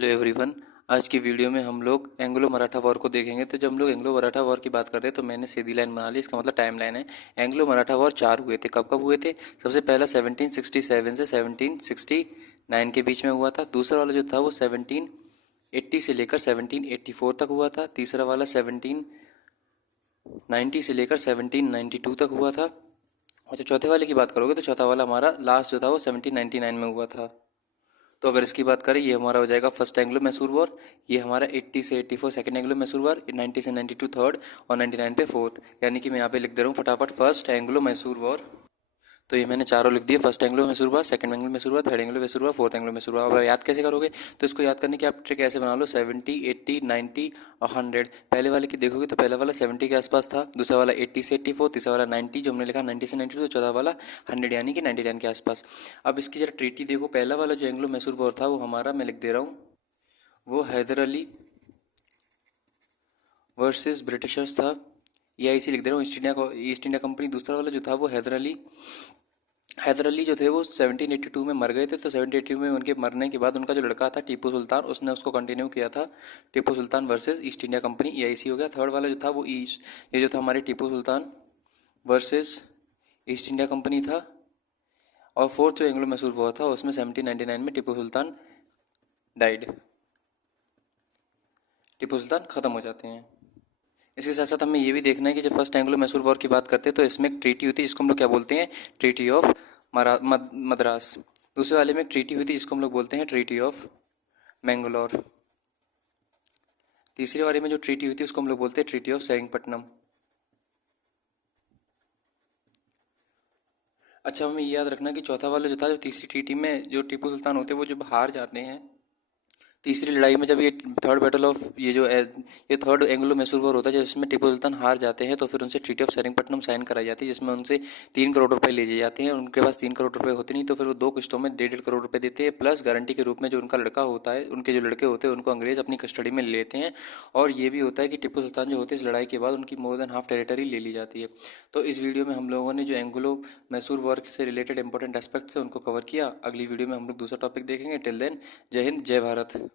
Hello everyone. आज की video में हम लोग एंग्लो मराठा वॉर को देखेंगे। तो जब हम लोग एंग्लो मराठा वॉर की बात करते हैं तो मैंने सीधी लाइन बना ली, इसका मतलब टाइम लाइन है। एंग्लो मराठा वॉर 4 हुए थे। कब कब हुए थे? सबसे पहला 1767 से 1769 के बीच में हुआ था। दूसरा वाला जो था वो 1780 से लेकर 1784 तक हुआ था। तीसरा वाला 1790 से लेकर 1792 तक हुआ था। और जब चौथे वाले की बात करोगे तो चौथा वाला हमारा लास्ट जो था वो 1799 में हुआ था। तो अगर इसकी बात करें, ये हमारा हो जाएगा फर्स्ट एंग्लो मैसूर वॉर। ये हमारा 80 से 84 सेकंड एंग्लो मैसूर वॉर, 90 से 92 थर्ड और 99 पे फोर्थ। यानी कि मैं यहाँ पे लिख दे रहा हूँ फटाफट फर्स्ट एंग्लो मैसूर वॉर। तो ये मैंने चारों लिख दिए, first Anglo Mysore war, second Anglo Mysore war, third Anglo Mysore war, fourth Anglo Mysore war. अब याद कैसे करोगे? तो इसको याद करने की आप ट्रिक ऐसे बना लो, 70, 80, 90 और 100। पहले वाले की देखोगे तो पहला वाला 70 के आसपास था, दूसरा वाला 80 से 84, तीसरा वाला 90 जो हमने लिखा 90 से 92, तो चौथा वाला 100 यानी कि 99 के आसपास। अब इसकी जरा ट्रीटी देखो। पहला वाला जो एंग्लो मैसूर वॉर था वो हमारा, मैं लिख दे रहा हूँ, वो हैदर अली वर्सेस ब्रिटिशर्स था। EIC लिख दे रहा हूँ, ईस्ट इंडिया कंपनी। दूसरा वाला जो था वो हैदर अली जो थे वो 1782 में मर गए थे। तो 1782 में उनके मरने के बाद उनका जो लड़का था टीपू सुल्तान, उसने उसको कंटिन्यू किया था। Tipu Sultan versus East India Company, EIC हो गया। थर्ड वाला जो था वो ये जो था हमारे Tipu Sultan versus East India company था। और फोर्थ जो एंग्लो मैसूर वॉर था उसमें 1799 में टीपू सुल्तान ख़त्म हो जाते हैं। इसके साथ साथ हमें ये भी देखना है कि जब फर्स्ट एंग्लो मैसूर वॉर की बात करते हैं तो इसमें एक ट्रीटी हुई थी जिसको हम लोग क्या बोलते हैं, ट्रीटी ऑफ मद्रास। दूसरे वाले में एक ट्रीटी हुई थी जिसको हम लोग बोलते हैं ट्रीटी ऑफ मैंगलोर। तीसरे वाले में जो ट्रीटी हुई थी उसको हम लोग बोलते हैं ट्रीटी ऑफ सेरिंगपट्टनम। अच्छा, हमें ये याद रखना कि चौथा वाला जो था, जो तीसरी ट्रीटी में जो टीपू सुल्तान होते हैं वो जब हार जाते हैं तीसरी लड़ाई में, जब ये थर्ड बैटल ऑफ ये थर्ड एंग्लो मैसूर वॉर होता है जिसमें टीपू सुल्तान हार जाते हैं, तो फिर उनसे ट्रीटी ऑफ सेरिंगपट्टनम साइन कराई जाती है जिसमें उनसे 3 करोड़ रुपए ले जाते हैं। उनके पास 3 करोड़ रुपए होते नहीं, तो फिर वो 2 किस्तों में 1.5 करोड़ रुपए देते हैं, प्लस गारंटी के रूप में जो उनका लड़का होता है, उनके जो लड़के होते हैं उनको अंग्रेज अपनी कस्टडी में ले लेते हैं। और ये भी होता है कि टीपू सुल्तान जो होते हैं इस लड़ाई के बाद उनकी मोर देन हाफ टेरिटरी ले ली जाती है। तो इस वीडियो में हम लोगों ने जो एंग्लो मैसूर वॉर से रिलेटेड इंपॉर्टेंट एस्पेक्ट्स हैं उनको कवर किया। अगली वीडियो में हम लोग दूसरा टॉपिक देखेंगे। टिल देन, जय हिंद, जय भारत।